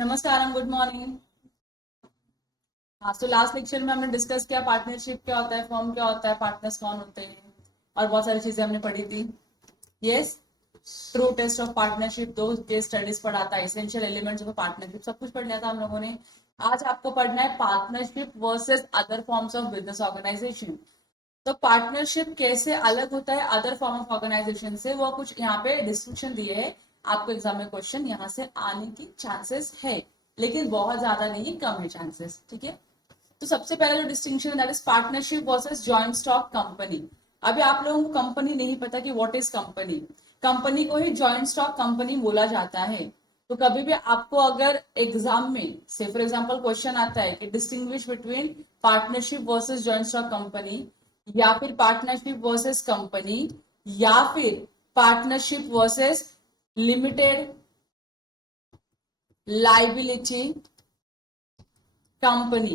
नमस्कार, good morning. हाँ, तो लास्ट लेक्चर में हमने डिस्कस किया पार्टनरशिप क्या होता है, फॉर्म क्या होता है, पार्टनर्स कौन होते हैं और बहुत सारी चीजें हमने पढ़ी थी। Yes, true test of partnership, दो केस स्टडीज पढ़ा था, एसेंशियल एलिमेंट्स ऑफ पार्टनरशिप, सब कुछ पढ़ लिया था हम लोगों ने। आज आपको पढ़ना है partnership versus other forms of business organisation. तो पार्टनरशिप कैसे अलग होता है अदर फॉर्म ऑफ ऑर्गेनाइजेशन से, वो कुछ यहाँ पे डिस्क्रिप्शन दिए है। आपको एग्जाम में क्वेश्चन यहाँ से आने की चांसेस है, लेकिन बहुत ज्यादा नहीं, कम है चांसेस। ठीक है, तो सबसे पहला जो distinction that is partnership versus joint stock company. अभी आप लोगों को कंपनी नहीं पता कि व्हाट इज कंपनी। कंपनी को ही जॉइंट स्टॉक कंपनी बोला जाता है। तो कभी भी आपको अगर एग्जाम में से फॉर एग्जांपल क्वेश्चन आता है कि distinguish between partnership versus joint stock company, या फिर पार्टनरशिप वर्सेस कंपनी, या फिर partnership versus limited liability company,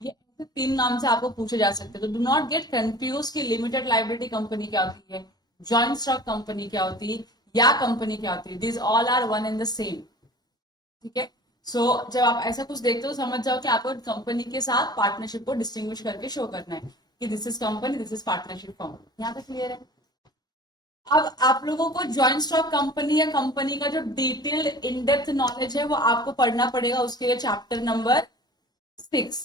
ये ऐसे तीन नाम से आपको पूछे जा सकते हैं। तो डू नॉट गेट कंफ्यूज कि लिमिटेड लाइबिलिटी कंपनी क्या होती है, जॉइंट स्टॉक कंपनी क्या होती है, या कंपनी क्या होती है। This all are one and the same. ठीक है, सो जब आप ऐसा कुछ देखते हो समझ जाओ कि आपको कंपनी के साथ पार्टनरशिप को डिस्टिंग्विश करके शो करना है कि this is company, this is partnership form. यहाँ पे क्लियर है। अब आप लोगों को जॉइंट स्टॉक कंपनी या कंपनी का जो डिटेल्ड इन डेप्थ नॉलेज है वो आपको पढ़ना पड़ेगा। उसके लिए चैप्टर नंबर 6,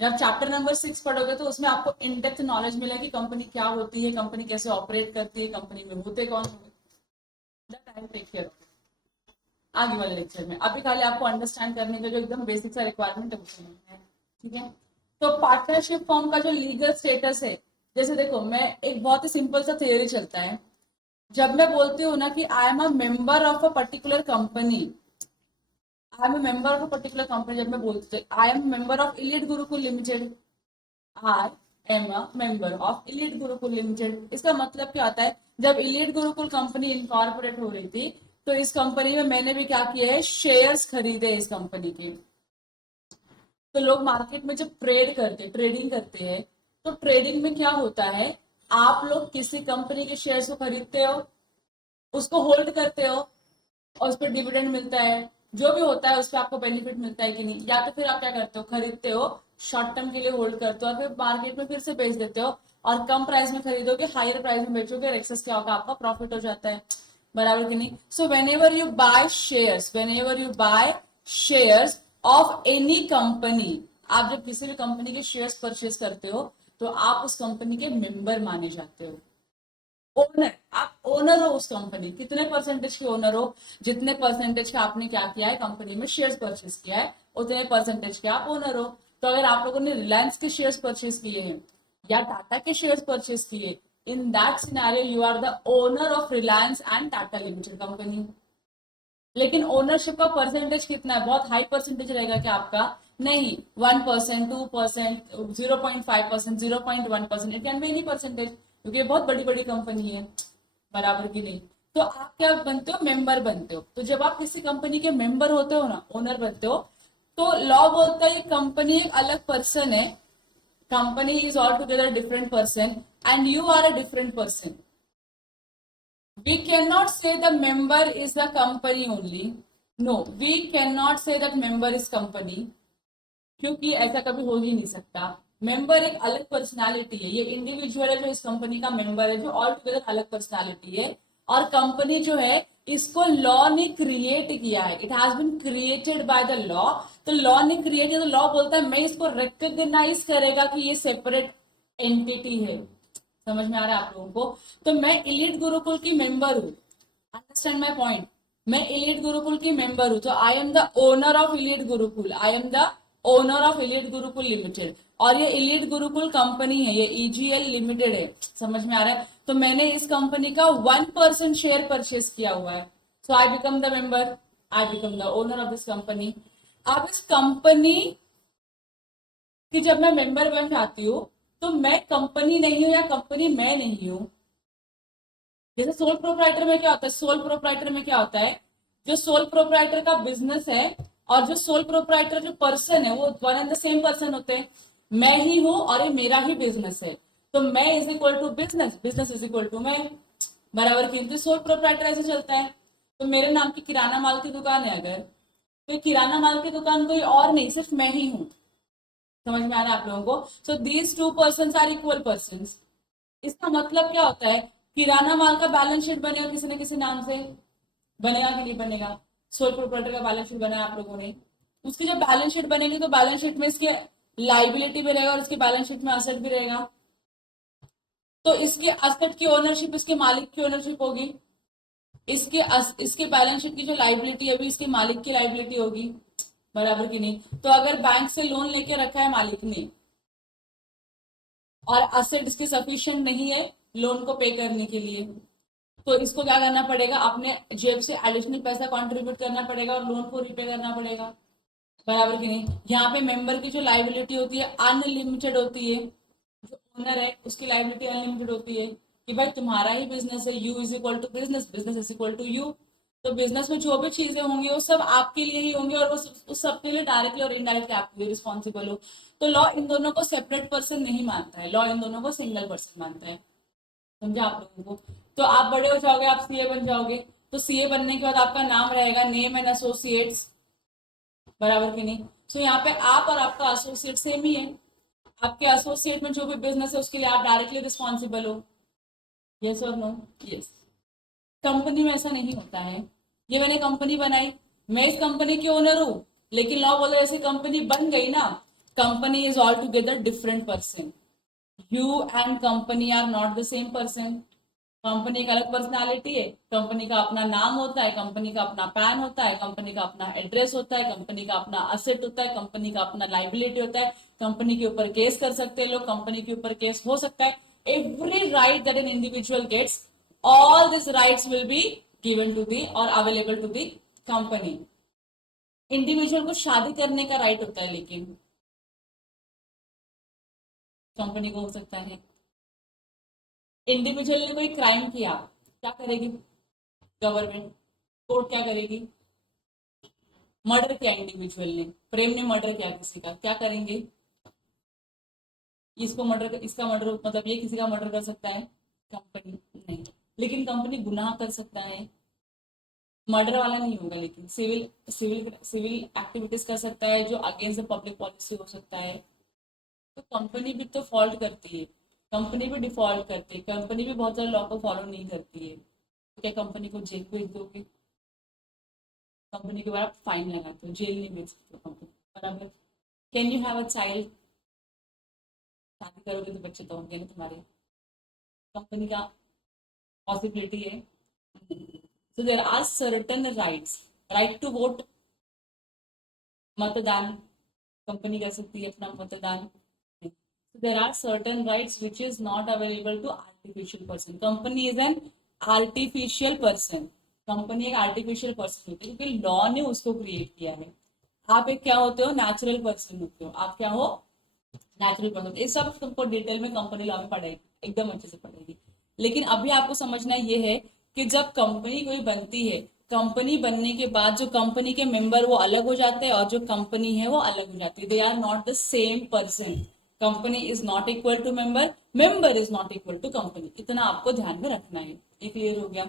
जब चैप्टर नंबर 6 पढ़ोगे तो उसमें आपको इन डेप्थ नॉलेज मिलेगा कि कंपनी क्या होती है, कंपनी कैसे ऑपरेट करती है, कंपनी में होते कौन, that I take care of आगे वाले लेक्चर में। अभी खाली आपको अंडरस्टैंड करने का जो एकदम बेसिक सा रिक्वायरमेंट है वो समझना है। ठीक है, तो पार्टनरशिप फॉर्म का जो लीगल स्टेटस है, जैसे देखो मैं एक बहुत ही सिंपल सा थियोरी चलता है। जब मैं बोलती हूँ ना कि I am a member of a particular company, I am a member of a particular company, जब मैं बोलती हूँ I am member of elite Gurukul limited, I am a member of elite Gurukul limited, इसका मतलब क्या होता है, जब इलीट गुरुकुल कंपनी इनकॉर्पोरेट हो रही थी तो इस कंपनी में मैंने भी क्या किया है, शेयर्स खरीदे इस कंपनी के। तो लोग मार्केट में जब ट्रेडिंग करते हैं, तो ट्रेडिंग में क्या होता है, आप लोग किसी कंपनी के शेयर्स को खरीदते हो, उसको होल्ड करते हो और उस पर डिविडेंड मिलता है, जो भी होता है उस पर आपको बेनिफिट मिलता है कि नहीं, या तो फिर आप क्या करते हो, खरीदते हो, शॉर्ट टर्म के लिए होल्ड करते हो और फिर मार्केट में फिर से बेच देते हो, और कम प्राइस में खरीदोगे, हायर प्राइस में बेचोगे, और एक्सेस क्या होगा, आपका प्रॉफिट हो जाता है। बराबर कि नहीं। So when ever you by shares of any company, आप जब किसी भी कंपनी के शेयर्स परचेज करते हो तो आप उस कंपनी के मेंबर माने जाते हो। ओनर, आप ओनर हो उस कंपनी, कितने परसेंटेज के ओनर हो, जितने परसेंटेज का आपने क्या किया है, कंपनी में शेयर्स परचेज किया है, उतने परसेंटेज के आप ओनर हो। तो अगर आप लोगों ने रिलायंस के शेयर्स परचेज किए हैं या टाटा के शेयर्स परचेज किए, in that scenario you are the owner of Reliance and Tata limited company. लेकिन ओनरशिप का परसेंटेज कितना है, बहुत हाई परसेंटेज रहेगा क्या आपका, नहीं, 1%, 2%, 0.5%, 0.1%, it can be any percentage, क्योंकि ये बहुत बड़ी बड़ी कंपनी है। बराबर की नहीं। तो आप क्या बनते हो, मेंबर बनते हो। तो जब आप किसी कंपनी के मेंबर होते हो ना, ओनर बनते हो, तो लॉ बोलता है कंपनी एक अलग पर्सन है, company is altogether different person and you are a different person. We cannot say the member is the company only. No, we cannot say that member is company, क्योंकि ऐसा कभी हो ही नहीं सकता। Member एक अलग personality है, ये इंडिविजुअल है जो इस कंपनी का मेंबर है, जो ऑल टुगेदर अलग पर्सनालिटी है। और कंपनी जो है, इसको लॉ ने क्रिएट किया है, it has been created by the law. तो लॉ ने क्रिएट किया तो लॉ बोलता है मैं इसको रिकॉग्नाइज करेगा कि ये सेपरेट एंटिटी है। समझ में आ रहा है आप लोगों को। तो मैं इलीट गुरुकुल की मेंबर हूँ, अंडरस्टैंड माई पॉइंट। मैं इलीट गुरुकुल की मेंबर हूँ, तो I am the owner of elite Gurukul, I am the owner of elite Gurukul limited. और ये इलीट गुरुकुल कंपनी है, ये ईजीएल लिमिटेड है। समझ में आ रहा है। तो मैंने इस कंपनी का 1% शेयर परचेज किया हुआ है, so I become the member, I become the owner of this company. अब इस कंपनी कि जब मैं मेंबर बन जाती हूँ, तो मैं कंपनी नहीं हूं या कंपनी मैं नहीं हूं। जैसे सोल प्रोप्राइटर में क्या होता है, सोल प्रोप्राइटर में क्या होता है, जो सोल प्रोप्राइटर का बिजनेस है और जो सोल प्रोप्राइटर जो पर्सन है वो one and the same person होते हैं। मैं ही हूं और ये मेरा ही बिजनेस है, तो मैं is equal to business, business is equal to मैं। बराबर, किंतु सोल प्रोप्राइटर ऐसे चलता है। तो मेरे नाम की किराना माल की दुकान है अगर, तो किराना माल की दुकान कोई और नहीं, सिर्फ मैं ही हूँ। समझ में आ रहा है आप लोगों को? So these two person are equal person. इसका मतलब क्या होता है? किराना माल का बैलेंस शीट बनेगा किसी न किसी नाम से, बनेगा कि नहीं बनेगा? सोल प्रोप्राइटर का बैलेंस शीट बनाया आप लोगों ने, उसकी जब बैलेंस शीट बनेगी तो बैलेंस शीट में इसकी लाइबिलिटी भी रहेगा और इसकी बैलेंस शीट में असेट भी रहेगा। तो इसके असेट की ओनरशिप इसके मालिक की ओनरशिप होगी, इसके बैलेंस शीट की जो लाइबिलिटी है अभी इसके मालिक की लाइबिलिटी होगी, बराबर की नहीं? तो अगर बैंक से लोन लेके रखा है मालिक ने और असेट इसके सफिशिएंट नहीं है लोन को पे करने के लिए, तो इसको क्या करना पड़ेगा? अपने जेब से एडिशनल पैसा कंट्रीब्यूट करना पड़ेगा और लोन को रिपे करना पड़ेगा, बराबर की नहीं? यहाँ पे मेंबर की जो लाइबिलिटी होती है अनलिमिटेड होती है, जो ओनर है उसकी लाइबिलिटी अनलिमिटेड होती है कि भाई तुम्हारा ही बिजनेस है, you is equal to business, business is equal to you. तो बिजनेस में जो भी चीजें होंगी वो सब आपके लिए ही होंगी और वो उस सब के लिए डायरेक्टली और इनडायरेक्टली आपके लिए रिस्पॉन्सिबल हो। तो लॉ इन दोनों को सेपरेट पर्सन नहीं मानता है, लॉ इन दोनों को सिंगल पर्सन मानता है। समझा आप लोगों को? तो आप बड़े हो जाओगे, आप सीए बन जाओगे, तो सीए बनने के बाद आपका नाम रहेगा नेम एंड एसोसिएट्स, बराबर की नहीं? सो यहाँ पे आप और आपका एसोसिएट सेम ही है। आपके एसोसिएट में जो भी बिजनेस है उसके लिए आप डायरेक्टली रिस्पॉन्सिबल हो। यस और नो? यस। कंपनी में ऐसा नहीं होता है। ये मैंने कंपनी बनाई, मैं इस कंपनी की ओनर हूं, लेकिन लॉ बोले ऐसी कंपनी बन गई ना, company is altogether different person. You and company are not the same person. Company एक अलग पर्सनालिटी है, कंपनी का अपना नाम होता है, कंपनी का अपना पैन होता है, कंपनी का अपना एड्रेस होता है, कंपनी का अपना असेट होता है, कंपनी का अपना लाइबिलिटी होता है, कंपनी के ऊपर केस कर सकते हैं लोग, कंपनी के ऊपर केस हो सकता है। Every right that an individual gets, all this rights will be given to the or available to the company. Individual को शादी करने का राइट होता है लेकिन कंपनी को हो सकता है। इंडिविजुअल ने कोई क्राइम किया, क्या करेगी गवर्नमेंट? कोर्ट क्या करेगी? मर्डर किया इंडिविजुअल ने, प्रेम ने मर्डर किया किसी का, क्या करेंगे? इसको मर्डर, इसका मर्डर मतलब ये किसी का मर्डर कर सकता है? कंपनी नहीं। लेकिन कंपनी गुनाह कर सकता है, मर्डर वाला नहीं होगा, लेकिन सिविल सिविल सिविल एक्टिविटीज कर सकता है जो अगेंस्ट द पब्लिक पॉलिसी हो सकता है। तो कंपनी भी तो फॉल्ट करती है, कंपनी भी डिफॉल्ट करती है, कंपनी भी बहुत सारे लॉ को फॉलो नहीं करती है। तो क्या कंपनी को जेल भेज दोगे? कंपनी के बाद फाइन लगाते हो, जेल नहीं भेज सकते कंपनी, बराबर? Can you have a child? शादी करोगे तो बच्चे तो होंगे ना तुम्हारे, कंपनी का पॉसिबिलिटी है। So there are certain rights, right to vote, मतदान, कंपनी कर सकती है अपना मतदान। There are certain rights which is not available to artificial person. Company is an artificial person, company एक आर्टिफिशियल पर्सन होती है क्योंकि लॉ ने उसको क्रिएट किया है। आप एक क्या होते हो? नेचुरल पर्सन होते हो। आप क्या हो? Natural person. ये सब तुमको डिटेल में कंपनी लॉ में पढ़ेगी, एकदम अच्छे से पढ़ेगी। लेकिन अभी आपको समझना ये है कि जब कंपनी कोई बनती है, कंपनी बनने के बाद जो कंपनी के मेंबर वो अलग हो जाते हैं और जो कंपनी है वो अलग हो जाती है। They are not the same person. Company is not equal to member, member is not equal to company. इतना आपको ध्यान में रखना है। ये क्लियर हो गया?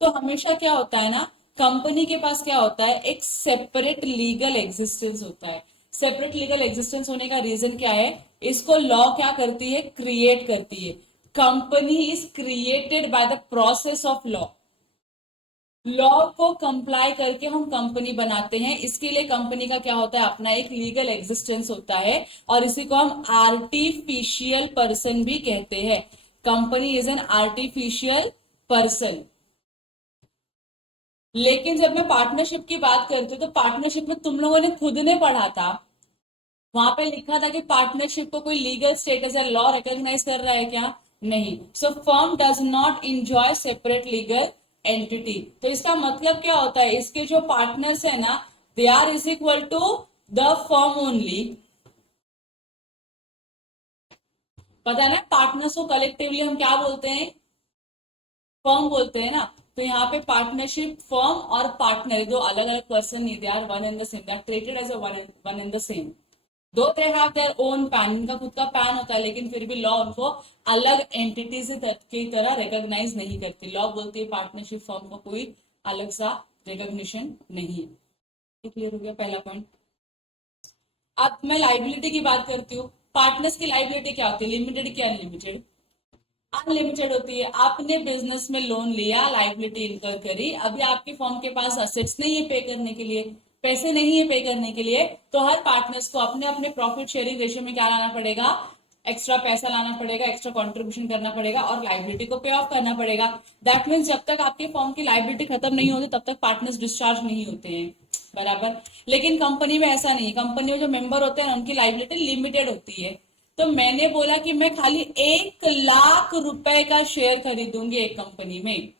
तो हमेशा क्या होता है ना, कंपनी के पास क्या होता है? एक सेपरेट लीगल एग्जिस्टेंस होता है। सेपरेट लीगल एग्जिस्टेंस होने का रीजन क्या है? इसको लॉ क्या करती है? क्रिएट करती है। Company is created by the process of law. Law को कंप्लाई करके हम कंपनी बनाते हैं। इसके लिए कंपनी का क्या होता है? अपना एक लीगल एग्जिस्टेंस होता है और इसी को हम आर्टिफिशियल पर्सन भी कहते हैं। Company is an artificial person. लेकिन जब मैं पार्टनरशिप की बात करती हूँ तो पार्टनरशिप में तुम लोगों ने खुद ने पढ़ा था, वहां पे लिखा था कि पार्टनरशिप को कोई लीगल स्टेटस या लॉ रिकॉग्नाइज कर रहा है क्या? नहीं। So firm does not enjoy separate legal entity. तो इसका मतलब क्या होता है? इसके जो पार्टनर्स है ना, they are is equal to the firm only. पता है ना, पार्टनर्स को कलेक्टिवली हम क्या बोलते हैं? फर्म बोलते हैं ना। तो यहाँ पे पार्टनरशिप, फर्म और पार्टनर दो अलग अलग पर्सन नहीं, they are one and the same, they are treated as a one and the same. Though they have their own PAN, इनका खुद का पैन होता है, लेकिन फिर भी लॉ उनको अलग एंटिटी से की तरह रिकॉग्नाइज नहीं करती। लॉ बोलती है पार्टनरशिप फर्म को कोई अलग सा रिकॉग्निशन नहीं है। ये क्लियर हो गया पहला पॉइंट। अब मैं लाइबिलिटी की बात करती हूँ। पार्टनर्स की लाइबिलिटी क्या होती है, लिमिटेड की अनलिमिटेड? अनलिमिटेड होती है। आपने बिजनेस में लोन लिया, लाइबिलिटी इनकर करी, अभी आपके फर्म के पास असेट्स नहीं है पे करने के लिए, पैसे नहीं है पे करने के लिए, तो हर पार्टनर्स को अपने अपने प्रॉफिट शेयरिंग रेशियो में क्या लाना पड़ेगा, एक्स्ट्रा पैसा लाना पड़ेगा, एक्स्ट्रा कंट्रीब्यूशन करना पड़ेगा और लाइबिलिटी को पे ऑफ करना पड़ेगा। दैट मीन्स जब तक आपके फर्म की लाइबिलिटी खत्म नहीं होती तब तक पार्टनर्स डिस्चार्ज नहीं होते हैं, बराबर। लेकिन कंपनी में ऐसा नहीं है। कंपनी में जो मेंबर होते हैं उनकी लाइबिलिटी लिमिटेड होती है। तो मैंने बोला कि मैं खाली 1 लाख रुपए का शेयर खरीदूंगी एक कंपनी में,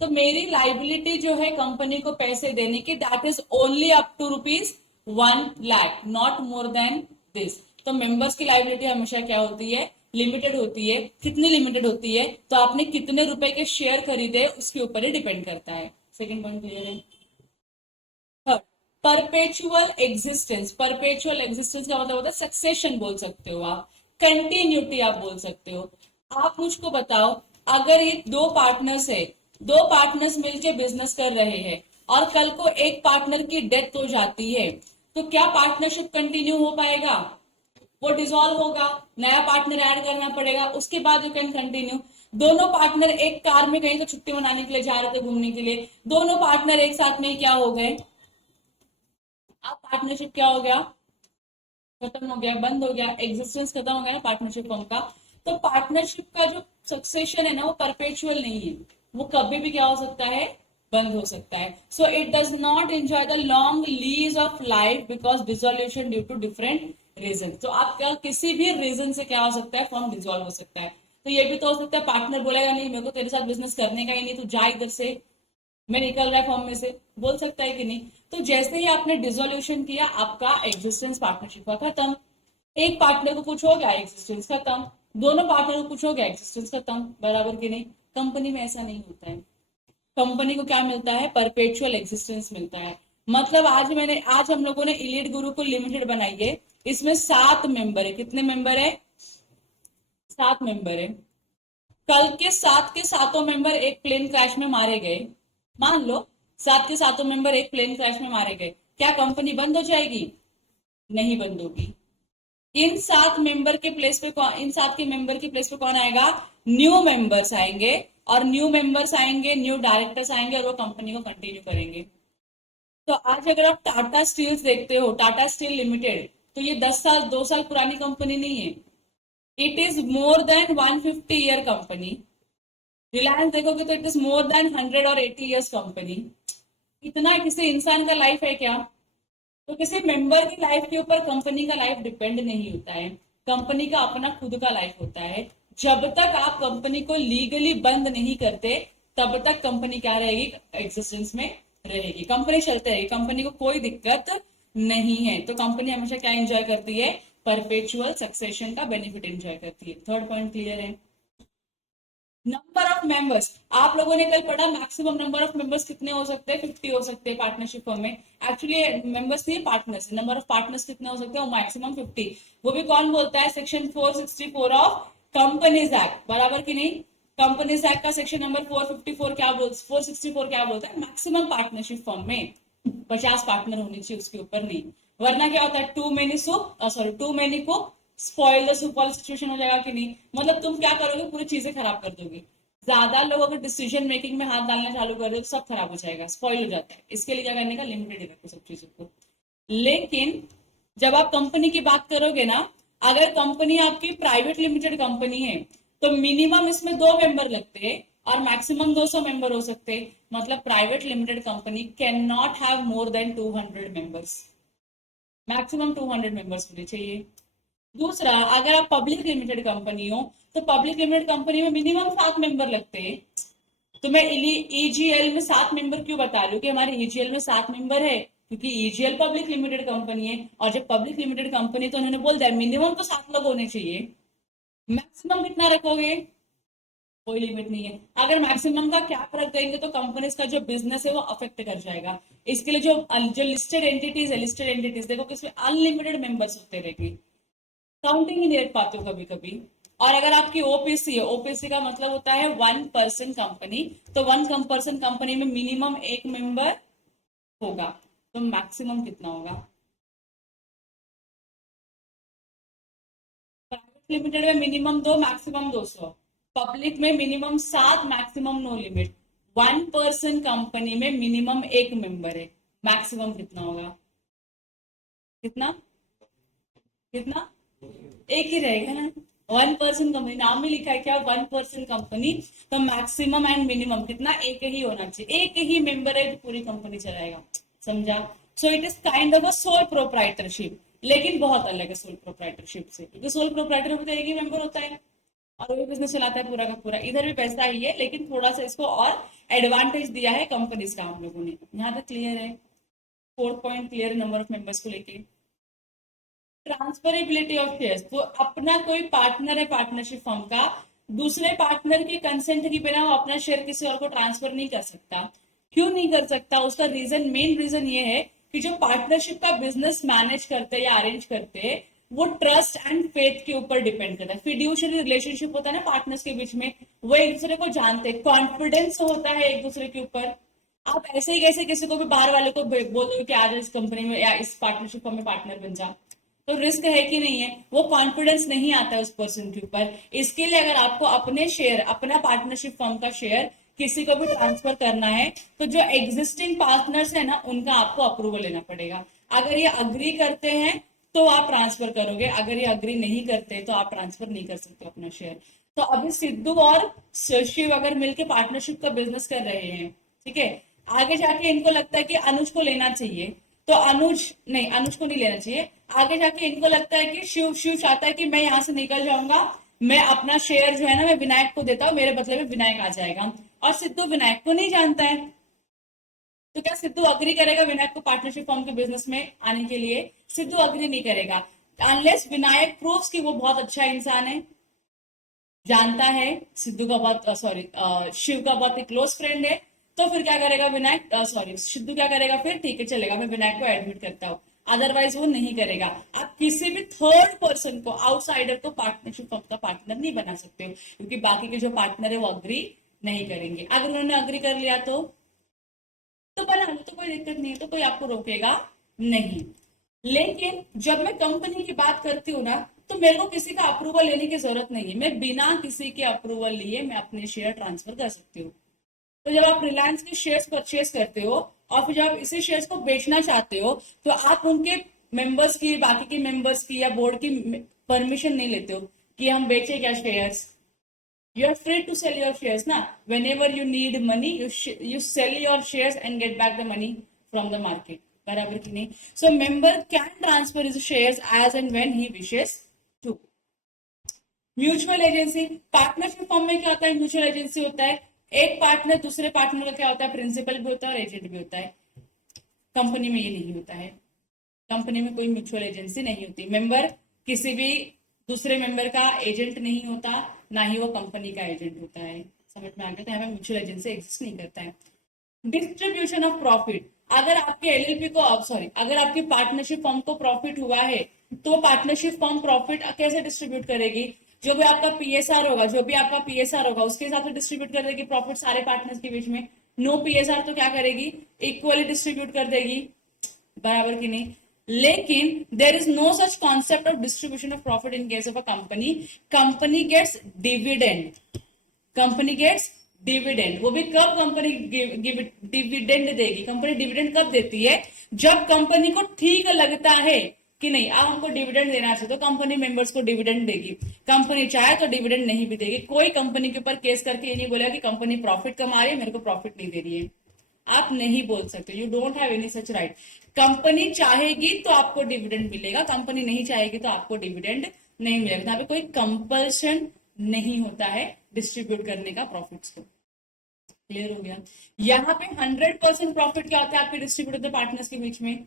तो मेरी लाइबिलिटी जो है कंपनी को पैसे देने की, that is only up to ₹1 lakh, not more than this. तो मेंबर्स की लाइबिलिटी हमेशा क्या होती है, लिमिटेड होती है। कितनी लिमिटेड होती है, तो आपने कितने रुपए के शेयर खरीदे उसके ऊपर ही डिपेंड करता है। सेकेंड पॉइंट क्लियर है। Third, perpetual existence. Perpetual existence का मतलब होता है सक्सेशन बोल सकते हो आप, कंटिन्यूटी आप बोल सकते हो। आप मुझको बताओ, अगर ये दो पार्टनर्स है, दो पार्टनर्स मिलके बिजनेस कर रहे हैं और कल को एक पार्टनर की डेथ हो जाती है, तो क्या पार्टनरशिप कंटिन्यू हो पाएगा? वो डिसॉल्व होगा, नया पार्टनर ऐड करना पड़ेगा, उसके बाद यू कैन कंटिन्यू। दोनों पार्टनर एक कार में कहीं तो छुट्टी मनाने के लिए जा रहे थे, घूमने के लिए, दोनों पार्टनर एक साथ में क्या हो गए, अब पार्टनरशिप क्या हो गया, खत्म हो गया, बंद हो गया, एग्जिस्टेंस खत्म हो गया ना पार्टनरशिप फर्म का। तो पार्टनरशिप का जो सक्सेशन है ना वो परपेचुअल नहीं है, वो कभी भी क्या हो सकता है, बंद हो सकता है। So it does not enjoy the long lease of life because dissolution due to different reason. तो आपका किसी भी रीजन से क्या हो सकता है, फर्म डिसॉल्व हो सकता है। तो ये भी तो हो सकता है पार्टनर बोलेगा नहीं मेरे को तेरे साथ बिजनेस करने का ही नहीं, तू जा इधर से, मैं निकल रहा है फॉर्म में से, बोल सकता है कि नहीं। तो जैसे ही आपने डिसोल्यूशन किया, आपका एग्जिस्टेंस पार्टनरशिप का खत्म। एक पार्टनर को कुछ हो गया, एग्जिस्टेंस खत्म। दोनों पार्टनर को कुछ हो गया, एग्जिस्टेंस खत्म, बराबर कि नहीं। कंपनी में ऐसा नहीं होता है। कंपनी को क्या मिलता है, परपेचुअल एग्जिस्टेंस मिलता है। मतलब आज हम लोगों ने इलीट गुरुकुल लिमिटेड बनाई है, इसमें 7 मेंबर है। कितने मेंबर है, 7 मेंबर है। कल के 7 के 7 मेंबर एक प्लेन क्रैश में मारे गए, मान लो 7 के 7 मेंबर एक प्लेन क्रैश में मारे गए, क्या कंपनी बंद हो जाएगी? नहीं बंद होगी। इन 7 के मेंबर की प्लेस पे कौन आएगा, न्यू मेंबर्स आएंगे, और न्यू मेंबर्स आएंगे, न्यू डायरेक्टर्स आएंगे, और वो कंपनी को कंटिन्यू करेंगे। तो आज अगर आप टाटा स्टील्स देखते हो, टाटा स्टील लिमिटेड, तो ये 10 साल 2 साल पुरानी कंपनी नहीं है, it is more than 150 year company. Reliance देखोगे तो इट इज मोर देन 100 और 80 ईयर्स कंपनी। इतना किसी इंसान का लाइफ है क्या? तो किसी मेंबर की लाइफ के ऊपर कंपनी का लाइफ डिपेंड नहीं होता है। कंपनी का अपना खुद का लाइफ होता है। जब तक आप कंपनी को लीगली बंद नहीं करते तब तक कंपनी क्या रहेगी, एग्जिस्टेंस में रहेगी, कंपनी चलते रहेगी, कंपनी को कोई दिक्कत नहीं है। तो कंपनी हमेशा क्या एंजॉय करती है, परपेचुअल सक्सेशन का बेनिफिट एंजॉय करती है। थर्ड पॉइंट क्लियर है। नंबर ऑफ मेंबर्स, आप लोगों ने कल पढ़ा मैक्सिमम नंबर ऑफ मेंबर्स कितने हो सकते हैं, 50 हो सकते हैं पार्टनरशिप फर्म में। एक्चुअली मेंबर्स नहीं, पार्टनर्स, नंबर ऑफ पार्टनर्स कितने हो सकते हैं, मैक्सिमम 50। वो भी कौन बोलता है, सेक्शन 464 ऑफ कंपनीज एक्ट, बराबर की नहीं। कंपनीज एक्ट का सेक्शन नंबर 454 क्या बोल 464 क्या बोलता है, मैक्सिमम पार्टनरशिप फर्म में 50 पार्टनर होने चाहिए, उसके ऊपर नहीं। वरना क्या होता है, too many cook spoil the soup वाला सिचुएशन हो जाएगा कि नहीं। मतलब तुम क्या करोगे, पूरी चीजें खराब कर दोगे। ज्यादा लोग अगर डिसीजन मेकिंग में हाथ डालना चालू कर दो तो सब खराब हो जाएगा, स्पॉइल हो जाता है। इसके लिए क्या करने का, लिमिटेड रखो सब चीजों को। लेकिन जब आप कंपनी की बात करोगे ना, अगर कंपनी आपकी प्राइवेट लिमिटेड कंपनी है तो मिनिमम इसमें 2 मेंबर लगते हैं और मैक्सिमम 200 मेंबर हो सकते हैं। मतलब private limited company can not have more than 200 members, maximum 200 members होने चाहिए। दूसरा, अगर आप पब्लिक लिमिटेड कंपनी हो तो पब्लिक लिमिटेड कंपनी में मिनिमम 7 मेंबर लगते हैं। तो मैं ईजीएल में 7 मेंबर क्यों बता रही हूँ कि हमारे ईजीएल में 7 मेंबर है, क्योंकि ईजीएल पब्लिक लिमिटेड कंपनी है। और जब पब्लिक लिमिटेड कंपनी तो उन्होंने बोल दिया मिनिमम तो 7 लोग होने चाहिए। मैक्सिमम कितना रखोगे, कोई लिमिट नहीं है। अगर मैक्सिमम का कैप रख देंगे तो कंपनीज का जो बिजनेस है वो अफेक्ट कर जाएगा। इसके लिए जो जो लिस्टेड एंटिटीज देखो किसमें अनलिमिटेड मेंबर्स होते रहेंगे, काउंटिंग ही नहीं रख पाते हो कभी कभी। और अगर आपकी ओपीसी है, ओपीसी का मतलब होता है 1 पर्सन कंपनी, तो 1 पर्सन कंपनी में मिनिमम 1 मेंबर होगा। तो मैक्सिमम कितना होगा? प्राइवेट लिमिटेड में मिनिमम 2, मैक्सिमम 200। पब्लिक में minimum 7, maximum no limit. 1 person company में मिनिमम 1 मेंबर है, मैक्सिमम कितना होगा? कितना? कितना? एक ही रहेगा ना। 1 पर्सन कंपनी, नाम में लिखा है क्या? 1 पर्सन कंपनी। तो मैक्सिमम एंड मिनिमम कितना? एक ही होना चाहिए। एक ही मेंबर है तो पूरी कंपनी चलाएगा। समझा? So it is kind of a sole proprietorship, लेकिन बहुत अलग है सोल प्रोप्राइटरशिप से, क्योंकि सोल प्रोप्राइटर में तो एक ही मेंबर होता है और वही बिजनेस चलाता है पूरा का पूरा। इधर भी वैसा ही है, लेकिन थोड़ा सा इसको और एडवांटेज दिया है कंपनीज का हम लोगों ने। यहाँ तक क्लियर है? 4 point clear, number of members को लेके। ट्रांसफरेबिलिटी ऑफ शेयर्स, तो अपना कोई पार्टनर है पार्टनरशिप फर्म का, दूसरे पार्टनर के कंसेंट के बिना वो अपना शेयर किसी और को ट्रांसफर नहीं कर सकता। क्यों नहीं कर सकता? उसका रीजन, मेन रीजन ये है कि जो पार्टनरशिप का बिजनेस मैनेज करते या अरेंज करते, वो ट्रस्ट एंड फेथ के ऊपर डिपेंड करता है। फिड्यूशियरी रिलेशनशिप होता है ना पार्टनर्स के बीच में, वो एक दूसरे को जानते हैं, कॉन्फिडेंस होता है एक दूसरे के ऊपर। आप ऐसे ही कैसे किसी को भी बाहर वाले को बोल दो कि आज इस कंपनी में या इस पार्टनरशिप फर्म में पार्टनर बन जा, तो रिस्क है कि नहीं है? वो कॉन्फिडेंस नहीं आता है उस पर्सन के ऊपर। इसके लिए अगर आपको अपने शेयर, अपना पार्टनरशिप फर्म का शेयर किसी को भी ट्रांसफर करना है, तो जो एग्जिस्टिंग पार्टनर्स है ना, उनका आपको अप्रूवल लेना पड़ेगा। अगर ये अग्री करते हैं तो आप ट्रांसफर करोगे, अगर ये अग्री नहीं करते तो आप ट्रांसफर नहीं कर सकते अपना शेयर। तो अभी सिद्धू और शिव अगर मिलकर पार्टनरशिप का बिजनेस कर रहे हैं, ठीक है, आगे जाके इनको लगता है कि अनुज को लेना चाहिए, तो अनुज नहीं, अनुज को नहीं लेना चाहिए। आगे जाके इनको लगता है कि शिव शिव चाहता है कि मैं यहाँ से निकल जाऊंगा, मैं अपना शेयर जो है ना मैं विनायक को देता हूँ, मेरे बदले में विनायक आ जाएगा। और सिद्धू विनायक को नहीं जानता है, तो क्या सिद्धू अग्री करेगा विनायक को पार्टनरशिप फॉर्म के बिजनेस में आने के लिए? सिद्धू अग्री नहीं करेगा अनलेस विनायक प्रूव्स कि वो बहुत अच्छा इंसान है, जानता है सिद्धू का बहुत, सॉरी, शिव का बहुत ही क्लोज फ्रेंड है। तो फिर क्या करेगा विनायक, सॉरी सिद्धू क्या करेगा फिर? ठीक है चलेगा, मैं विनायक को एडमिट करता हूँ। अदरवाइज वो नहीं करेगा। आप किसी भी थर्ड पर्सन को, आउटसाइडर को पार्टनरशिप का पार्टनर नहीं बना सकते हो, क्योंकि बाकी के जो पार्टनर है वो अग्री नहीं करेंगे। अगर उन्होंने अग्री कर लिया तो बना लो, तो कोई दिक्कत नहीं है, तो कोई आपको रोकेगा नहीं। लेकिन जब मैं कंपनी की बात करती हूँ ना, तो मेरे को किसी का अप्रूवल लेने की जरूरत नहीं है, मैं बिना किसी के अप्रूवल लिए मैं अपने शेयर ट्रांसफर कर सकती हूँ। तो जब आप रिलायंस के शेयर्स परचेस करते हो और फिर जब आप इसी शेयर्स को बेचना चाहते हो, तो आप उनके मेंबर्स की, बाकी के मेंबर्स की या बोर्ड की परमिशन नहीं लेते हो कि हम बेचे क्या shares. You are free to sell your shares na. Whenever you need money, you sell your shares and get back the money from the market. बराबर की नहीं? So member can transfer his shares as and when he wishes to. Mutual agency, partnership form में क्या होता है? Mutual agency होता है, एक पार्टनर दूसरे पार्टनर का क्या होता है? प्रिंसिपल भी होता है और एजेंट भी होता है। कंपनी में ये नहीं होता है, कंपनी में कोई म्यूचुअल एजेंसी नहीं होती। मेंबर किसी भी दूसरे मेंबर का एजेंट नहीं होता, ना ही वो कंपनी का एजेंट होता है। समझ में आ गया? तो यहाँ पे म्यूचुअल एजेंसी एग्जिस्ट नहीं करता है। डिस्ट्रीब्यूशन ऑफ प्रॉफिट, अगर आपके एलएलपी को, सॉरी, अगर आपकी पार्टनरशिप फर्म को प्रॉफिट हुआ है, तो वो पार्टनरशिप फर्म प्रॉफिट कैसे डिस्ट्रीब्यूट करेगी? जो भी आपका पीएसआर होगा, जो भी आपका पीएसआर होगा उसके हिसाब से डिस्ट्रीब्यूट कर देगी प्रॉफिट सारे पार्टनर्स के बीच में। नो पीएसआर तो क्या करेगी? इक्वली डिस्ट्रीब्यूट कर देगी। बराबर की नहीं? लेकिन there is no such concept of distribution of profit in case of a company. Company gets dividend, company gets dividend. वो भी कब कंपनी डिविडेंड देगी? कंपनी डिविडेंड कब देती है? जब कंपनी को ठीक लगता है कि नहीं अब हमको डिविडेंड देना चाहिए, तो कंपनी मेंबर्स को डिविडेंड देगी। कंपनी चाहे तो डिविडेंड नहीं भी देगी। कोई कंपनी के ऊपर केस करके ये नहीं बोलेगा कि कंपनी प्रॉफिट कमा रही है, मेरे को प्रॉफिट नहीं दे रही है। आप नहीं बोल सकते, you don't have any such right. Company चाहेगी तो आपको डिविडेंड मिलेगा, कंपनी नहीं चाहेगी तो आपको डिविडेंड नहीं मिलेगा। यहाँ पे कोई कंपल्शन नहीं होता है डिस्ट्रीब्यूट करने का प्रॉफिट्स को। क्लियर हो गया? यहाँ पे 100% प्रॉफिट क्या होता है आपके डिस्ट्रीब्यूटर पार्टनर्स के बीच में?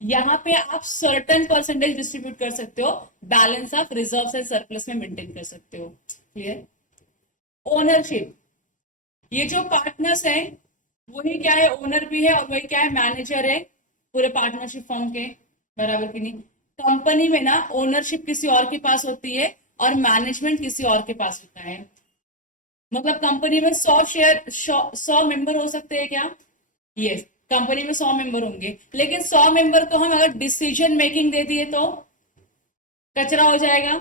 यहाँ पे आप सर्टेन परसेंटेज डिस्ट्रीब्यूट कर सकते हो, balance of reserve and surplus में मेंटेन कर सकते हो। क्लियर? ओनरशिप, ये जो पार्टनर्स है वही क्या है? ओनर भी है और वही क्या है? मैनेजर है पूरे पार्टनरशिप फर्म के। बराबर की नहीं? कंपनी में ना ओनरशिप किसी और के पास होती है और मैनेजमेंट किसी और के पास होता है। मतलब कंपनी में 100 शेयर, 100 मेंबर हो सकते हैं क्या? यस। कंपनी में 100 मेंबर होंगे, लेकिन 100 मेंबर को हम अगर डिसीजन मेकिंग दे दिए तो कचरा हो जाएगा,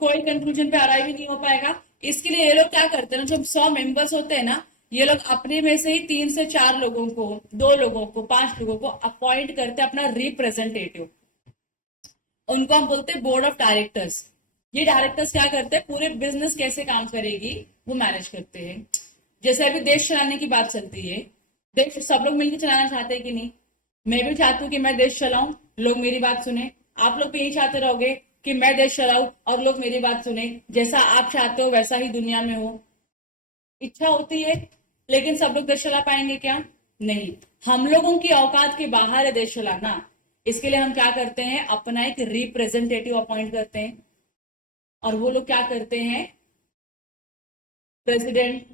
कोई कंक्लूजन पे अराइव ही नहीं हो पाएगा। इसके लिए ये लोग क्या करते हैं ना, जो 100 मेंबर्स होते हैं ना, ये लोग अपने में से ही 3 से 4 लोगों को, 2 लोगों को, 5 लोगों को अपॉइंट करते हैं अपना रिप्रेजेंटेटिव। उनको हम बोलते हैं बोर्ड ऑफ डायरेक्टर्स। ये डायरेक्टर्स क्या करते हैं, पूरे बिजनेस कैसे काम करेगी वो मैनेज करते हैं। जैसे अभी देश चलाने की बात चलती है, देश सब लोग मिलकर चलाना चाहते हैं कि नहीं? मैं भी चाहती हूँ कि मैं देश चलाऊं, लोग मेरी बात सुने। आप लोग भी यही चाहते रहोगे कि मैं देश चलाऊं और लोग मेरी बात सुने, जैसा आप चाहते हो वैसा ही दुनिया में हो। इच्छा होती है, लेकिन सब लोग देश चला पाएंगे क्या? नहीं। हम लोगों की औकात के बाहर है देश चलाना। इसके लिए हम क्या करते हैं, अपना एक रिप्रेजेंटेटिव अपॉइंट करते हैं, और वो लोग क्या करते हैं, प्रेसिडेंट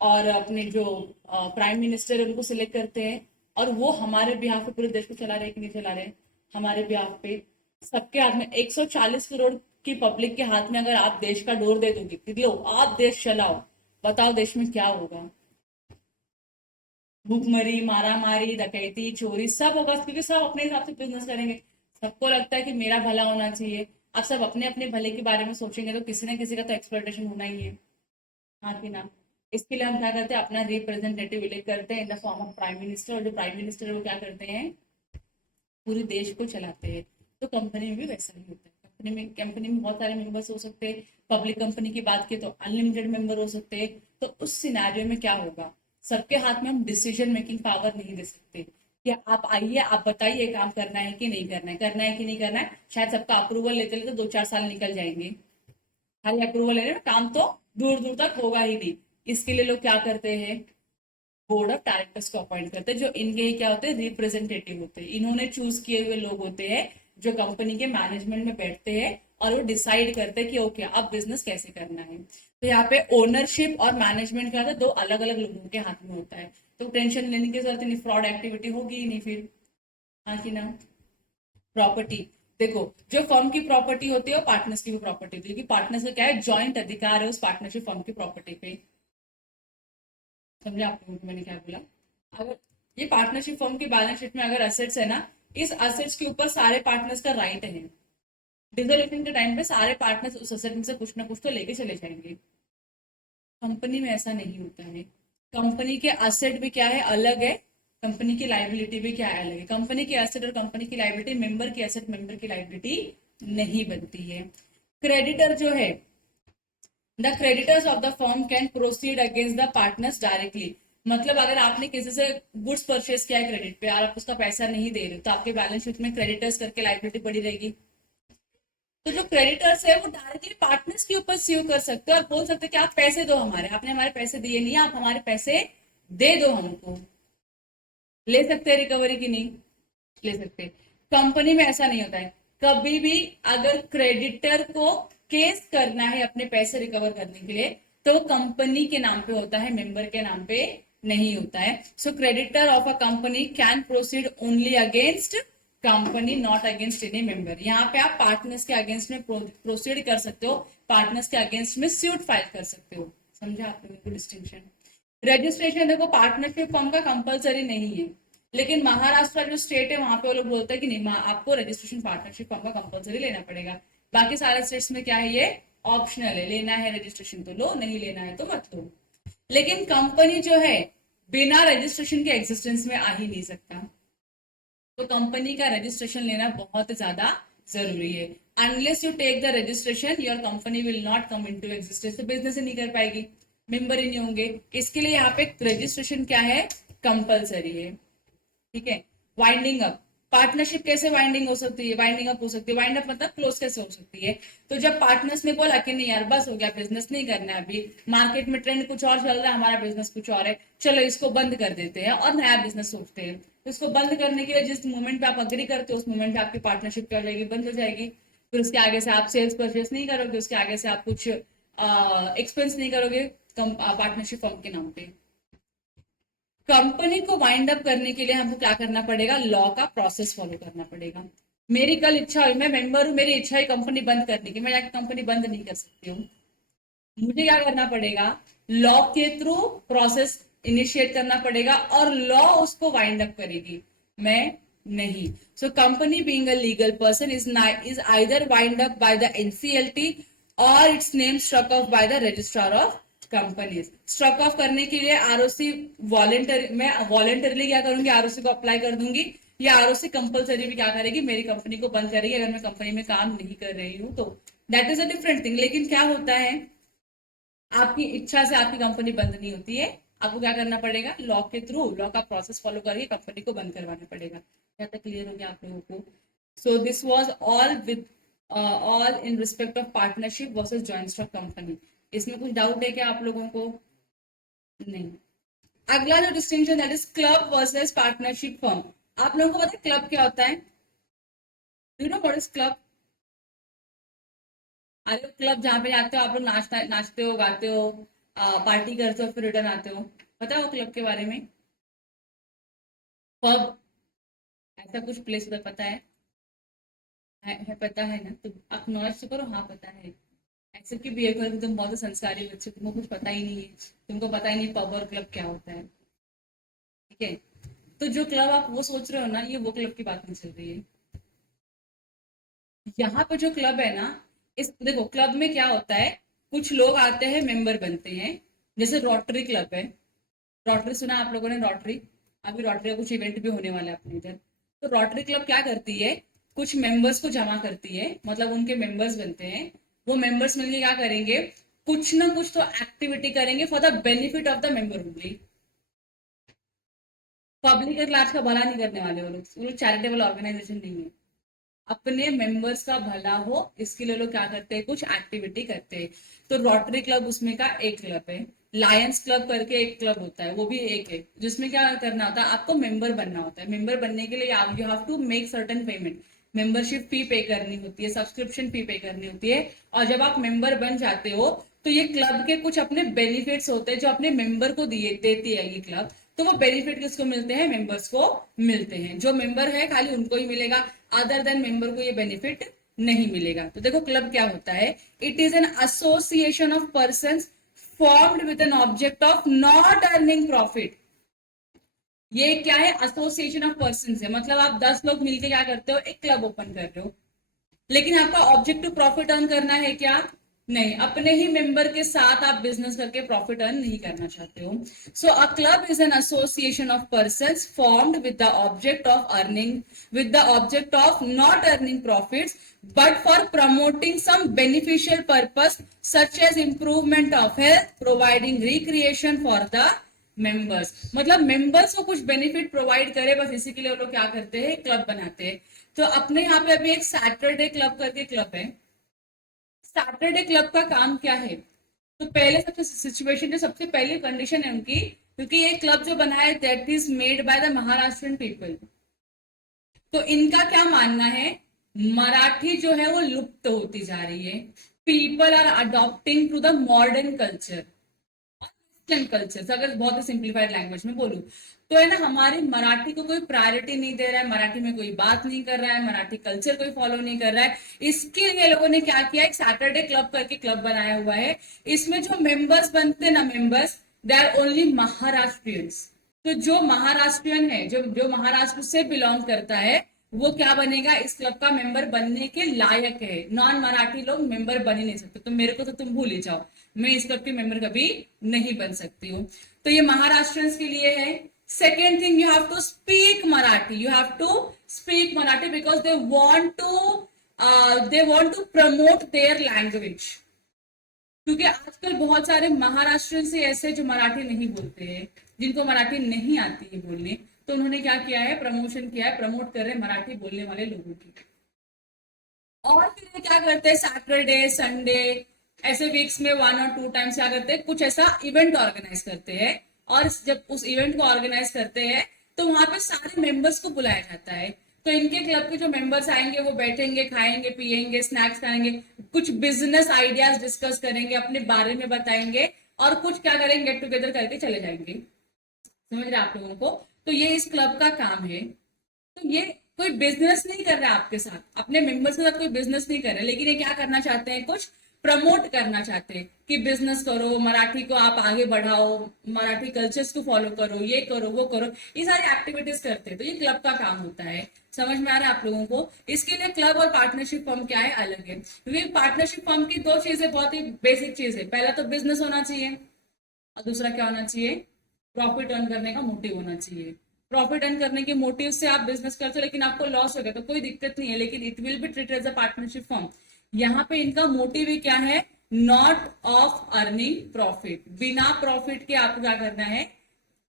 और अपने जो प्राइम मिनिस्टर है उनको सिलेक्ट करते हैं, और वो हमारे बिहाफ पे पूरे देश को चला रहे कि नहीं चला रहे, हमारे बिहाफ पे। सबके हाथ में 140 करोड़ की पब्लिक के हाथ में अगर आप देश का डोर दे दोगे कि लो आप देश चलाओ, बताओ देश में क्या होगा? भूखमरी, मारामारी, डकैती, चोरी सब होगा, क्योंकि सब अपने हिसाब से बिजनेस करेंगे। सबको लगता है कि मेरा भला होना चाहिए। अब सब अपने अपने भले के बारे में सोचेंगे तो किसी ना किसी का तो एक्सप्लॉइटेशन होना ही है, हाँ कि ना? इसके लिए हम क्या करते हैं, अपना रिप्रेजेंटेटिव इलेक्ट करते हैं in the form of prime minister, और जो प्राइम मिनिस्टर है वो क्या करते हैं, पूरे देश को चलाते हैं। तो कंपनी में भी वैसा ही होता है। कंपनी में बहुत सारे मेंबर्स हो सकते हैं। पब्लिक कंपनी की बात की तो अनलिमिटेड मेंबर हो सकते हैं। तो उस सिनेरियो में क्या होगा, सबके हाथ में हम डिसीजन मेकिंग पावर नहीं दे सकते कि आप आइए आप बताइए काम करना है कि नहीं करना है, करना है कि नहीं करना है। शायद सबका अप्रूवल लेते लेते 2-4 साल निकल जाएंगे। खाली अप्रूवल लेने में काम तो दूर दूर तक होगा ही नहीं। इसके लिए लोग क्या करते हैं, बोर्ड ऑफ डायरेक्टर्स को अपॉइंट करते हैं, जो इनके ही क्या होते हैं, रिप्रेजेंटेटिव होते हैं। इन्होंने चूज किए हुए लोग होते हैं जो कंपनी के मैनेजमेंट में बैठते हैं, और वो डिसाइड करते हैं कि ओके अब बिजनेस कैसे करना है। तो यहाँ पे ओनरशिप और मैनेजमेंट क्या होता है, 2 अलग अलग लोगों के हाथ में होता है। तो टेंशन लेने की जरूरत नहीं, फ्रॉड एक्टिविटी होगी ही नहीं फिर, हाँ कि ना? प्रॉपर्टी, देखो जो फर्म की प्रॉपर्टी होती है वो पार्टनर्स की भी प्रॉपर्टी होती है, क्योंकि पार्टनर्स का क्या है, जॉइंट अधिकार है उस पार्टनरशिप फर्म की प्रॉपर्टी पे। समझे आप लोगों को मैंने क्या बोला? अगर ये पार्टनरशिप फर्म की बैलेंस शीट में अगर असेट्स है ना, इस असेट्स के ऊपर सारे पार्टनर्स का राइट है। डिसोल्यूशन के टाइम पे सारे पार्टनर्स उस असेट में से कुछ ना कुछ तो लेके चले जाएंगे। कंपनी में ऐसा नहीं होता है। कंपनी के असेट भी क्या है, अलग है। कंपनी की लाइबिलिटी भी क्या है, अलग है। कंपनी की एसेट और कंपनी की लाइबिलिटी, मेंबर की एसेट मेंबर की लाइबिलिटी नहीं बनती है। क्रेडिटर जो है, the creditors of the firm can proceed against the partners directly. मतलब अगर आपने किसी से गुड्स परचेज किया है क्रेडिट पे और आप उसका पैसा नहीं दे रहे, तो आपके बैलेंस शीट में क्रेडिटर्स करके लाइबिलिटी पड़ी रहेगी। तो जो क्रेडिटर्स है वो डायरेक्टली पार्टनर्स के ऊपर स्यू कर सकते हैं और बोल सकते हैं कि आप पैसे दो हमारे, आपने हमारे पैसे दिए नहीं, आप हमारे पैसे दे दो हमको। ले सकते हैं रिकवरी की नहीं? ले सकते। कंपनी में ऐसा नहीं होता है। कभी भी अगर क्रेडिटर को केस करना है अपने पैसे रिकवर करने के लिए, तो कंपनी के नाम पे होता है, मेंबर के नाम पे नहीं होता है। So creditor of a company can proceed only against company, not against any member. यहाँ पे आप पार्टनर्स के अगेंस्ट में प्रोसीड कर सकते हो, पार्टनर्स के अगेंस्ट में सूट फाइल कर सकते हो। समझा आप लोगों को डिस्टिंक्शन? रजिस्ट्रेशन देखो पार्टनरशिप फर्म का कंपलसरी नहीं है, लेकिन महाराष्ट्र जो स्टेट है वहां पे वो लोग बोलते हैं कि नहीं, आपको रजिस्ट्रेशन पार्टनरशिप फर्म का कंपलसरी लेना पड़ेगा। बाकी सारे स्टेट्स में क्या है, ये ऑप्शनल है। लेना है रजिस्ट्रेशन तो लो, नहीं लेना है तो मत लो। लेकिन कंपनी जो है बिना रजिस्ट्रेशन के एग्जिस्टेंस में आ ही नहीं सकता। तो कंपनी का रजिस्ट्रेशन लेना बहुत ज्यादा जरूरी है। Unless you take the registration your company will not come into existence. तो बिजनेस ही नहीं कर पाएगी, मेंबर ही नहीं होंगे। इसके लिए यहाँ पे रजिस्ट्रेशन क्या है, कंपलसरी है। ठीक है। वाइंडिंग अप, पार्टनरशिप कैसे वाइंडिंग हो सकती है, वाइंडिंग अप हो सकती है। वाइंड अप मतलब क्लोज कैसे हो सकती है? तो जब पार्टनर्स ने बोला कि नहीं यार बस हो गया, बिजनेस नहीं करना है अभी, मार्केट में ट्रेंड कुछ और चल रहा है, हमारा बिजनेस कुछ और है, चलो इसको बंद कर देते हैं और नया बिजनेस सोचते हैं। तो इसको बंद करने के लिए जिस मोमेंट पे आप अग्री करते हो उस मोमेंट पे आपकी पार्टनरशिप क्या हो जाएगी, बंद हो जाएगी। फिर उसके आगे से आप सेल्स परचेस नहीं करोगे, उसके आगे से आप कुछ एक्सपेंस नहीं करोगे पार्टनरशिप फर्म के नाम पे। कंपनी को वाइंड अप करने के लिए हमको क्या करना पड़ेगा, लॉ का प्रोसेस फॉलो करना पड़ेगा। मेरी कल इच्छा हुई, मैं मेंबर हूं, मेरी इच्छा है कंपनी बंद करने की, मैं जाकर कंपनी बंद नहीं कर सकती हूँ। मुझे क्या करना पड़ेगा, लॉ के थ्रू प्रोसेस इनिशिएट करना पड़ेगा और लॉ उसको वाइंड अप करेगी, मैं नहीं। So company being a legal person is either wind up by the NCLT or its name struck off by the registrar of companies. Struck off करने के लिए आरओसी मैं वॉलेंटरली क्या करूंगी, आरओसी को अप्लाई कर दूंगी, या आरओसी कंपलसरी भी क्या करेगी, मेरी कंपनी को बंद करेगी अगर मैं कंपनी में काम नहीं कर रही हूँ तो। That is a different thing. लेकिन क्या होता है, आपकी इच्छा से आपकी कंपनी बंद नहीं होती है, आपको क्या करना पड़ेगा, लॉ के थ्रू, लॉ का प्रोसेस फॉलो करके कंपनी को बंद करवाना पड़ेगा। क्या तक क्लियर हो गया आप लोगों को? So this was all with all in respect of partnership versus joint stock company. इसमें कुछ डाउट है क्या आप लोगों को? नहीं। अगला जो distinction that is club versus partnership firm. आप लोगों को पता है क्लब क्या होता है? Do you know what is club? अरे क्लब जहाँ पे जाते हो आप लोग, नाचते हो, गाते हो, पार्टी करते हो, फिर रिटर्न आते हो, पता है वो क्लब के बारे में? पब, ऐसा कुछ प्लेस उधर पता है पता है ना? तो अक्नॉलेज तो करो, हाँ पता है। ऐसे क्यों बिहेव करो, तुम बहुत संस्कारी बच्चे, तुमको कुछ पता ही नहीं है, तुमको पता ही नहीं पब और क्लब क्या होता है। ठीक है, तो जो क्लब आप वो सोच रहे हो ना, ये वो क्लब की बात नहीं चल रही है। यहाँ पे जो क्लब है ना, इस देखो क्लब में क्या होता है, कुछ लोग आते हैं, मेंबर बनते हैं। जैसे रोटरी क्लब है, रोटरी सुना आप लोगों ने? रोटरी, अभी रोटरी का कुछ इवेंट भी होने वाला है अपने इधर। तो रोटरी क्लब क्या करती है, कुछ मेंबर्स को जमा करती है, मतलब उनके मेंबर्स बनते हैं। वो मेंबर्स मिलकर क्या करेंगे, कुछ ना कुछ तो एक्टिविटी करेंगे for the benefit of the member only. Public और लार्ज का भला नहीं करने वाले वो लोग चैरिटेबल ऑर्गेनाइजेशन नहीं है। अपने मेंबर्स का भला हो इसके लिए लोग क्या करते हैं, कुछ एक्टिविटी करते हैं। तो रोटरी क्लब उसमें का एक क्लब है। लायंस क्लब करके एक क्लब होता है, वो भी एक है, जिसमें क्या करना होता है, आपको मेंबर बनना होता है। मेंबर बनने के लिए you have to make certain payment, membership fee pay करनी होती है, सब्सक्रिप्शन फी पे करनी होती है। और जब आप मेंबर बन जाते हो तो ये क्लब के कुछ अपने बेनिफिट्स होते हैं जो अपने मेंबर को दिए देती है ये क्लब। तो वो बेनिफिट किसको मिलते हैं, मेंबर्स को मिलते हैं। जो मेंबर है खाली उनको ही मिलेगा, अदर देन मेंबर को ये बेनिफिट नहीं मिलेगा। तो देखो क्लब क्या होता है, it is an association of persons formed with an object of not earning profit. ये क्या है, एसोसिएशन ऑफ पर्संस है, मतलब आप 10 लोग मिलकर क्या करते हो, एक क्लब ओपन कर रहे हो, लेकिन आपका ऑब्जेक्टिव प्रॉफिट अर्न करना है क्या? नहीं, अपने ही मेंबर के साथ आप बिजनेस करके प्रॉफिट अर्न नहीं करना चाहते हो। So a club is an association of persons formed with the object of earning, with the object of not earning profits but for promoting some beneficial purpose such as improvement of health, providing recreation for the members. मतलब members को कुछ benefit provide करे, बस इसी के लिए वो लोग क्या करते हैं, क्लब बनाते हैं। तो अपने यहाँ पे अभी एक सैटरडे क्लब करके क्लब है। सैटरडे क्लब का काम क्या है, तो पहले सबसे सिचुएशन जो सबसे पहली कंडीशन है उनकी, क्योंकि ये क्लब जो बना है that is made by the Maharashtrian people. तो इनका क्या मानना है, मराठी जो है वो लुप्त होती जा रही है। People are adopting to the modern culture, culture, अगर बहुत ही सिंप्लीफाइड लैंग्वेज में बोलूं तो है ना, हमारी मराठी को कोई प्रायोरिटी नहीं दे रहा है, मराठी में कोई बात नहीं कर रहा है, मराठी कल्चर कोई फॉलो नहीं कर रहा है। इसके लिए लोगों ने क्या किया, एक सैटरडे क्लब करके क्लब बनाया हुआ है। इसमें जो मेंबर्स बनते ना, members they are only Maharashtrians. तो जो महाराष्ट्रियन है, जो महाराष्ट्र से बिलोंग करता है, वो क्या बनेगा, इस क्लब का मेंबर बनने के लायक है। नॉन मराठी लोग मेंबर बन ही नहीं सकते। तो मेरे को तो तुम भूल ही जाओ, मैं इस क्लब के मेंबर कभी नहीं बन सकती हूँ। तो ये महाराष्ट्रियंस के लिए है। Second thing, you have to speak Marathi, you have to speak Marathi because they want to promote their language. क्योंकि आजकल बहुत सारे महाराष्ट्र से ऐसे जो मराठी नहीं बोलते हैं, जिनको मराठी नहीं आती है बोलने, तो उन्होंने क्या किया है, प्रमोशन किया है, प्रमोट कर रहे हैं मराठी बोलने वाले लोगों की। और फिर ये क्या करते हैं, सैटरडे संडे ऐसे वीक्स में 1 और 2 टाइम्स क्या करते हैं, कुछ ऐसा इवेंट ऑर्गेनाइज करते हैं। और जब उस इवेंट को ऑर्गेनाइज करते हैं तो वहां पे सारे मेंबर्स को बुलाया जाता है। तो इनके क्लब के जो मेंबर्स आएंगे वो बैठेंगे, खाएंगे, पिएंगे, स्नैक्स खाएंगे, कुछ बिजनेस आइडियाज डिस्कस करेंगे, अपने बारे में बताएंगे, और कुछ क्या करेंगे, गेट टुगेदर करके चले जाएंगे। समझ रहे आप लोगों को? तो ये इस क्लब का काम है। तो ये कोई बिजनेस नहीं कर रहा है आपके साथ, अपने मेंबर्स के साथ कोई बिजनेस नहीं कर रहे, लेकिन ये क्या करना चाहते हैं, कुछ प्रमोट करना चाहते हैं कि बिजनेस करो, मराठी को आप आगे बढ़ाओ, मराठी कल्चर्स को फॉलो करो, ये करो वो करो, ये सारी एक्टिविटीज करते हैं, तो ये क्लब का काम होता है। समझ में आ रहा है आप लोगों को? इसके लिए क्लब और पार्टनरशिप फर्म क्या है, अलग है। क्योंकि पार्टनरशिप फर्म की दो चीजें बहुत ही बेसिक चीज है, पहला तो बिजनेस होना चाहिए और दूसरा क्या होना चाहिए, प्रॉफिट अर्न करने का मोटिव होना चाहिए। प्रॉफिट अर्न करने के मोटिव से आप बिजनेस करते हो लेकिन आपको लॉस हो गया तो कोई दिक्कत नहीं है, लेकिन it will be treated as a partnership firm. यहाँ पे इनका मोटिव ही क्या है, नॉट ऑफ अर्निंग प्रॉफिट, बिना प्रॉफिट के आपको क्या करना है,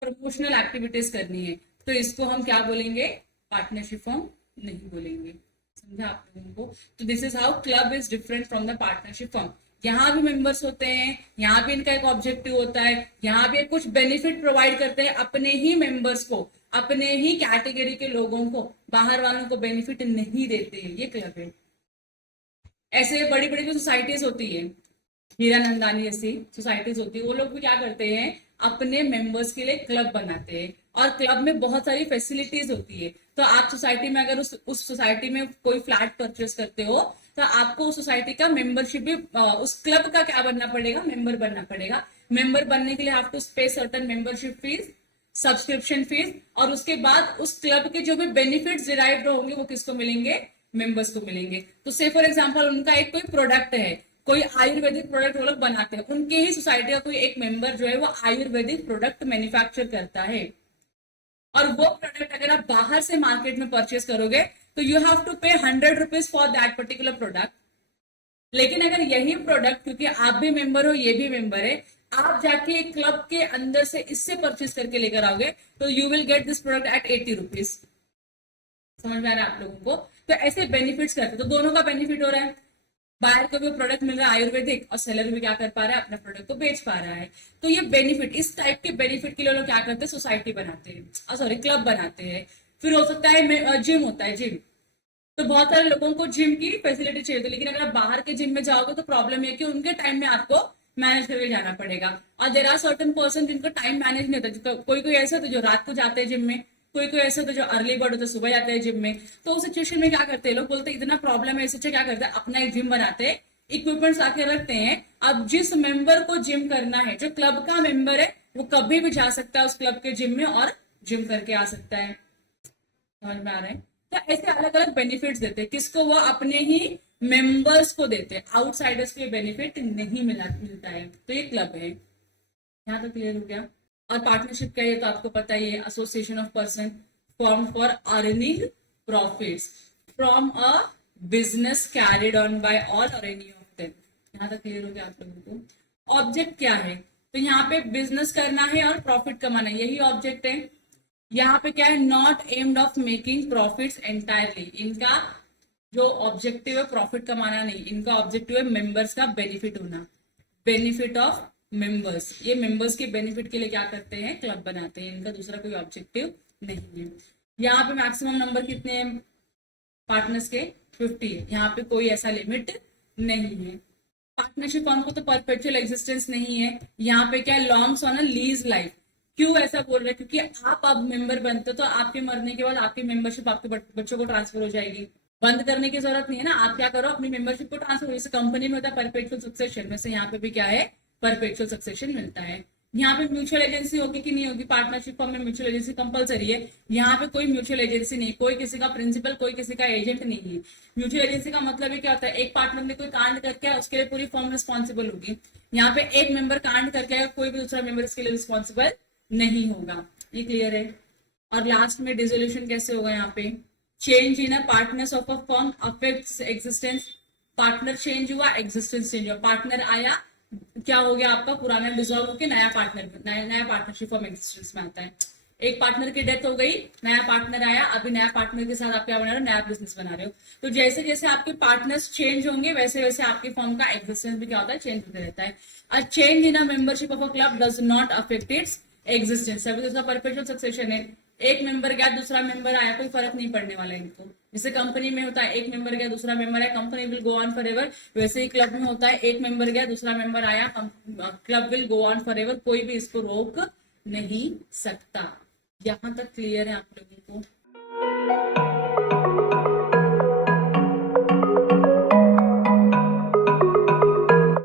प्रमोशनल एक्टिविटीज करनी है, तो इसको हम क्या बोलेंगे, पार्टनरशिप फर्म नहीं बोलेंगे। समझा आप लोगों को? तो this is how club is different from the partnership firm. यहाँ भी मेंबर्स होते हैं, यहाँ भी इनका एक ऑब्जेक्टिव होता है, यहाँ भी कुछ बेनिफिट प्रोवाइड करते हैं अपने ही मेंबर्स को, अपने ही कैटेगरी के लोगों को, बाहर वालों को बेनिफिट नहीं देते हैं, ये क्लब है। ऐसे बड़ी बड़ी जो सोसाइटीज होती है, हीरानंदानी जैसी सोसाइटीज होती है, वो लोग भी क्या करते हैं, अपने मेंबर्स के लिए क्लब बनाते हैं, और क्लब में बहुत सारी फैसिलिटीज होती है। तो आप सोसाइटी में अगर उस सोसाइटी में कोई फ्लैट परचेस करते हो तो आपको उस सोसाइटी का मेंबरशिप भी, उस क्लब का क्या बनना पड़ेगा, मेंबर बनना पड़ेगा। मेंबर बनने के लिए आप टू पे certain membership fees, subscription fees, और उसके बाद उस क्लब के जो भी बेनिफिट्स डिराइव्ड होंगे वो किसको मिलेंगे, मेंबर्स को मिलेंगे। तो से फॉर एग्जांपल उनका एक कोई प्रोडक्ट है, कोई आयुर्वेदिक प्रोडक्ट वो लोग बनाते हैं, उनके ही सोसाइटी का कोई एक मेंबर जो है वो आयुर्वेदिक प्रोडक्ट मैन्युफैक्चर करता है, और वो प्रोडक्ट अगर आप बाहर से मार्केट में परचेस करोगे तो यू हैव टू पे 100 rupees for that particular product. लेकिन अगर यही प्रोडक्ट, क्योंकि आप भी मेंबर हो ये भी मेंबर है, आप जाके एक क्लब के अंदर से इससे परचेस करके लेकर आओगे तो you will get this product at 80 rupees. समझ में आ रहा है आप लोगों को? तो ऐसे बेनिफिट्स करते, तो दोनों का बेनिफिट हो रहा है, बायर को भी प्रोडक्ट मिल रहा है आयुर्वेदिक, और सेलर भी क्या कर पा रहा है, अपना प्रोडक्ट को बेच पा रहा है। तो ये बेनिफिट, इस टाइप के बेनिफिट के लिए लोग क्या करते हैं, सोसाइटी बनाते हैं, सॉरी क्लब बनाते हैं। फिर हो सकता है जिम होता है, जिम, तो बहुत सारे लोगों को जिम की फैसिलिटी चाहिए होती है, लेकिन अगर आप बाहर के जिम में जाओगे तो प्रॉब्लम है कि उनके टाइम में आपको मैनेज करके जाना पड़ेगा, और देर आर सर्टन पर्सन जिनको टाइम मैनेज नहीं होता। कोई कोई ऐसा तो जो रात को जाते हैं जिम में, कोई कोई ऐसा तो जो अर्ली बर्ड होता है सुबह जाते हैं जिम में। तो उस सिचुएशन में क्या करते हैं लोग, बोलते हैं इतना प्रॉब्लम है, इससे क्या करते हैं अपना एक जिम बनाते हैं, इक्विपमेंट्स आके रखते हैं। अब जिस मेंबर को जिम करना है, जो क्लब का मेंबर है, वो कभी भी जा सकता है उस क्लब के जिम में और जिम करके आ सकता है। समझ में आ रहा है? तो ऐसे अलग अलग बेनिफिट्स देते हैं, किसको, वो अपने ही मेंबर्स को देते हैं, आउटसाइडर्स को बेनिफिट नहीं मिलता है। तो ये क्लब है। यहाँ तो क्लियर हो गया? और पार्टनरशिप क्या है तो आपको पता ही है, association of person form for earning profits from a business carried on by all or any of them. यहाँ तक क्लियर हो गया आप लोगों को? ऑब्जेक्ट क्या है, तो यहाँ पे बिजनेस करना है और प्रॉफिट कमाना है, यही ऑब्जेक्ट है। यहाँ पे क्या है, not aimed of making profits entirely, इनका जो ऑब्जेक्टिव है प्रॉफिट कमाना नहीं, इनका ऑब्जेक्टिव है मेंबर्स का बेनिफिट होना, बेनिफिट ऑफ मेंबर्स। ये मेंबर्स के बेनिफिट के लिए क्या करते हैं, क्लब बनाते हैं, इनका दूसरा कोई ऑब्जेक्टिव नहीं है। यहाँ पे मैक्सिमम नंबर कितने हैं पार्टनर्स के, 50 है, यहाँ पे कोई ऐसा लिमिट नहीं है। पार्टनरशिप फर्म को तो परपेचुअल एग्जिस्टेंस नहीं है, यहाँ पे क्या longs on a lease life. क्यों ऐसा बोल रहे हैं, क्योंकि आप अब मेंबर बनते हो तो आपके मरने के बाद आपकी मेंबरशिप आपके बच्चों को ट्रांसफर हो जाएगी, बंद करने की जरूरत नहीं है ना। आप क्या करो, अपनी मेंबरशिप को ट्रांसफर, जैसे कंपनी में होता है परपेचुअल सक्सेशन, वैसे यहाँ पे भी क्या है, परपेचुअल सक्सेशन मिलता है। यहाँ पे म्यूचुअल एजेंसी होगी कि नहीं होगी, पार्टनरशिप फॉर्म में म्यूचुअल एजेंसी कंपलसरी है। यहाँ पे कोई म्यूचुअल एजेंसी नहीं, कोई किसी का प्रिंसिपल, कोई किसी का एजेंट नहीं है। म्यूचुअल एजेंसी का मतलब क्या होता है, एक पार्टनर ने कोई कांड करके उसके लिए पूरी फॉर्म रिस्पॉन्सिबल होगी। यहाँ पे एक मेंबर कांड करके कोई भी दूसरा मेंबर इसके लिए रिस्पॉन्सिबल नहीं होगा। ये क्लियर है? और लास्ट में डिसोल्यूशन कैसे होगा, यहाँ पे change in a partners of a firm affects existence, partner change हुआ, एग्जिस्टेंस चेंज हुआ, पार्टनर आया, क्या हो गया आपका, पुराना डिसॉल्व होकर नया पार्टनरशिप फॉर्म एग्जिस्टेंस में आता है। एक पार्टनर की डेथ हो गई, नया पार्टनर आया, अभी नया पार्टनर के साथ आप क्या बना रहे हो, नया बिजनेस बना रहे हो। तो जैसे जैसे आपके पार्टनर्स चेंज होंगे वैसे वैसे आपकी फर्म का एग्जिस्टेंस भी क्या होता है, चेंज होता रहता है। A change in a membership of a club does not affect its existence. अभी तो परपेचुअल सक्सेशन है, एक मेंबर गया दूसरा मेंबर आया, कोई फर्क नहीं पड़ने वाला है इनको। जैसे कंपनी में होता है, एक मेंबर गया दूसरा मेंबर आया, company will go on for ever, वैसे ही क्लब में होता है, एक मेंबर गया दूसरा मेंबर आया, club will go on for ever, कोई भी इसको रोक नहीं सकता। यहाँ तक क्लियर है आप लोगों को?